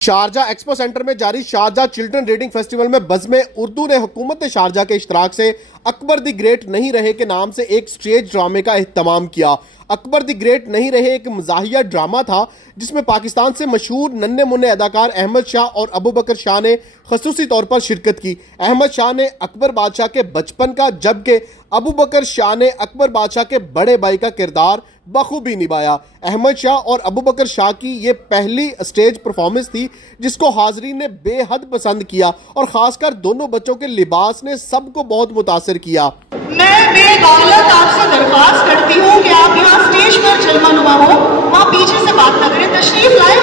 Sharjah expo centre में जारी Sharjah children reading festival में बज़्म उर्दू ने हुकूमत शारजा के इश्तराक से अकबर द ग्रेट नहीं रहे के नाम से एक स्टेज ड्रामे का एहतमाम किया। अकबर द ग्रेट नहीं रहे एक मज़ाहिया ड्रामा था जिसमें पाकिस्तान से मशहूर नन्हे मुन्ने अदाकार अहमद शाह और अबू बकर शाह ने खसूसी तौर पर शिरकत की। अहमद शाह ने अकबर बादशाह के बचपन का, जबकि अबू बकर शाह ने अकबर बादशाह के बड़े भाई का किरदार बखूबी निभाया। अहमद शाह और अबू बकर शाह की ये पहली स्टेज परफॉर्मेंस थी जिसको हाजरीन ने बेहद पसंद किया और खासकर दोनों बच्चों के लिबास ने सबको बहुत मुतासिर किया। मैं बेदौलत आपसे दरख्वास्त करती हूँ कि आप यहाँ स्टेज पर जलवानुमा हो, वहाँ पीछे से बात ना करें, तशरीफ लाए,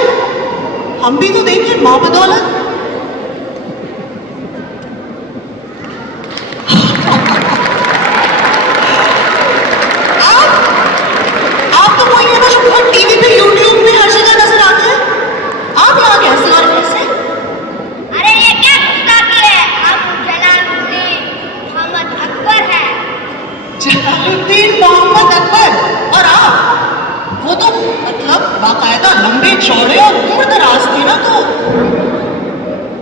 हम भी तो देखें माँ बदौलत। आप तो वही है ना जो टीवी पे, यूट्यूब पे हर जगह नजर आते हैं। आप यहाँ कैसे और कैसे? अरे ये क्या गुस्ताखी है? हम जलालुद्दीन मोहम्मद अकबर हैं। जलालुद्दीन मोहम्मद अकबर और आप, वो तो मतलब बाकायदा लंबे चौड़े और उम्र दराज थे ना, तो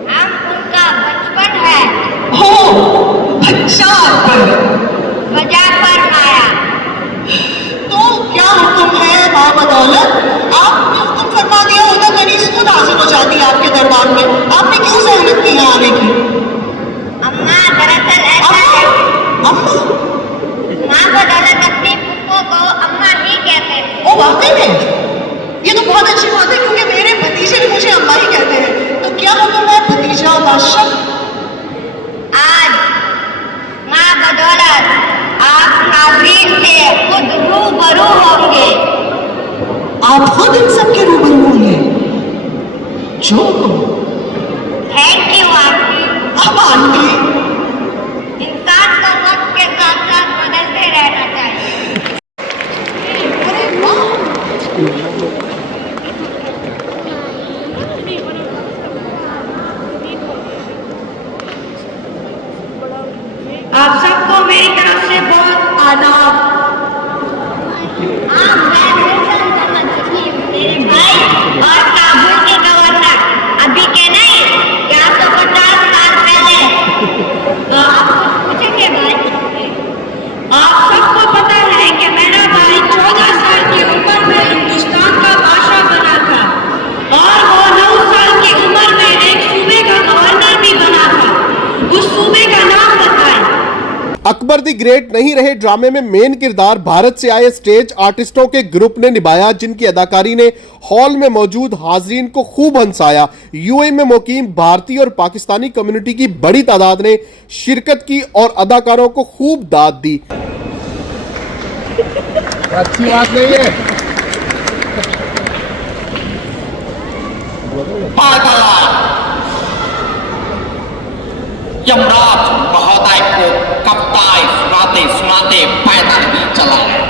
हम उनका बचपन है। हो अच्छा अकबर, वजह फरमाया। तो क्या हुक्म है माँ बदौलत? आपने हुक्म फरमा दिया होता कनीज खुद हाजिर हो जाती आपके दरबार में, आपने क्यों सहमत की है आने की? अम्मा दरअसल ऐसा है, अम्मा? माँ बदौलत अपनी पुप्पो को अम्मा ही कहते थे। ओ वाकई में? ये तो बहुत अच्छी बात है क्योंकि मेरे भतीजे भी मुझे अम्मा ही कहते हैं। तो क्या हुक्म है भतीजा बादशाह? आज माँ बदौलत आप नाज़रीन से खुद रूबरू होंगे। आप खुद इन सबके रूबरू होंगे? जो थैंक यू आंटी। अब आंटी, इंसान को वक्त के साथ साथ बदलते रहना चाहिए। अरे वाह, आप सबको मेरी तरफ से बहुत आदाब। आप मेरे भाई और काबुल के गवर्नर, अभी के नहीं, 450 साल पहले। आप कुछ पूछेंगे भाई? आप सबको पता है कि मेरा भाई 14 साल की उम्र में हिंदुस्तान का बादशाह बना था और वो 9 साल की उम्र में एक सूबे का गवर्नर भी बना था। उस सूबे का नाम बताएं। अकबर द ग्रेट नहीं रहे ड्रामे में मेन किरदार भारत से आए स्टेज आर्टिस्टों के ग्रुप ने निभाया, जिनकी अदाकारी ने हॉल में मौजूद हाजरीन को खूब हंसाया। यूएई में मुकीम भारतीय और पाकिस्तानी कम्युनिटी की बड़ी तादाद ने शिरकत की और अदाकारों को खूब दाद दी। अच्छी बात नहीं है। यमराज महोदय को कविताएं सुनाते सुनाते पैदल ही चला गया।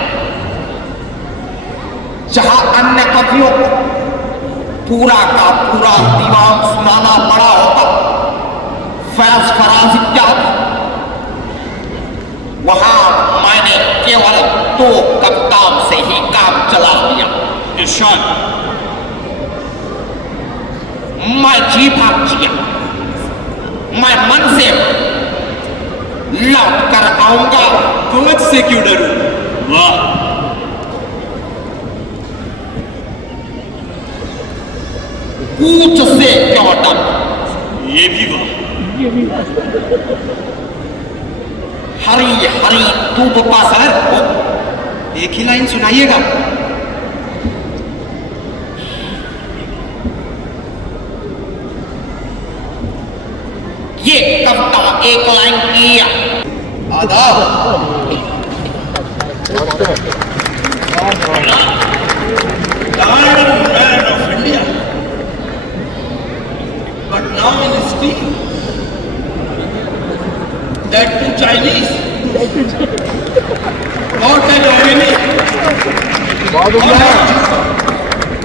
जहां अन्य कवियों को पूरा का पूरा दीवान सुनाना पड़ा होता, फैज फराज इत्यादि, वहां मैंने केवल 2 कविताओं से ही काम चला लिया। इरशाद, मैं जी भाग जिया, मैं मन से लौट कर आऊंगा। फौज से क्यों डरूं? वाह, कूच से क्यों डर? ये भी वाह। हरी हरी धूप का सर, एक ही लाइन सुनाइएगा। ये कविता एक लाइन की। आदाब। Diamond man of India, but now in steel. That too Chinese. Not that Irony.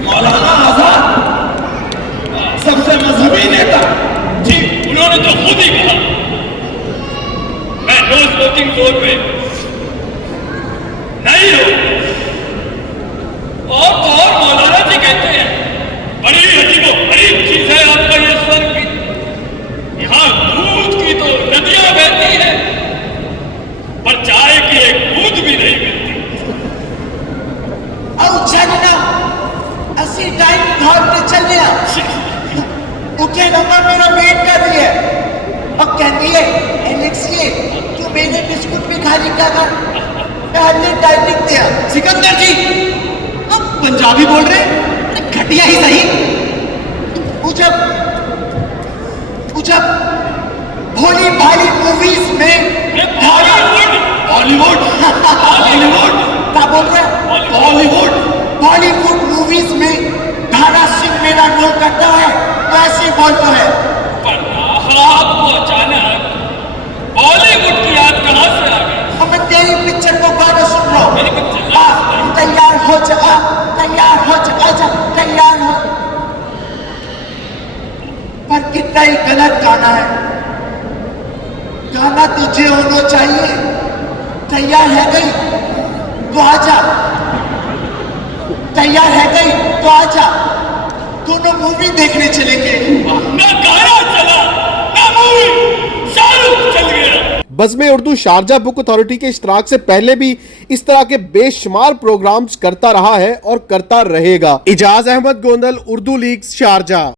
Maulana Azad सबसे मजहबी नेता। जी, उन्होंने तो खुद ही कहा, मैं नो स्मोकिंग जोन में नहीं हूं। और तो और मौलाना जी कहते हैं, बड़ी अजीबो गरीब चीज है आप सिनेमा मेरा वेट कर रही है और कहती है एलेक्सी तू मेरे बिस्कुट भी खाली कर मैं हल्ले डाइटिंग दिया। सिकंदर जी आप पंजाबी बोल रहे हैं? अरे घटिया ही सही। जब भोली भाली मूवीज में बॉलीवुड बॉलीवुड क्या बोल रहे बॉलीवुड बॉलीवुड मूवीज में धारा सिंह मेरा रोल करता है तो ऐसे ही बोलता है। आपको अचानक बॉलीवुड की याद कहां से आ गई? अब मैं तेरी पिक्चर को गाना सुन रहा मेरी हूँ। पिक्चर तैयार हो जा तैयार हो। पर कितना ही गलत गाना है। गाना तुझे होना चाहिए। तैयार है गई तो आजा। तैयार है गई तो आजा। दोनों मूवी देखने चलेंगे। ना गाना चला ना मूवी, शाहरुख चल गया। बज़्म उर्दू शारजा बुक अथॉरिटी के इश्तराक से पहले भी इस तरह के बेशुमार प्रोग्राम्स करता रहा है और करता रहेगा। Ijaz Ahmed Gondal, Urdu league, Sharjah.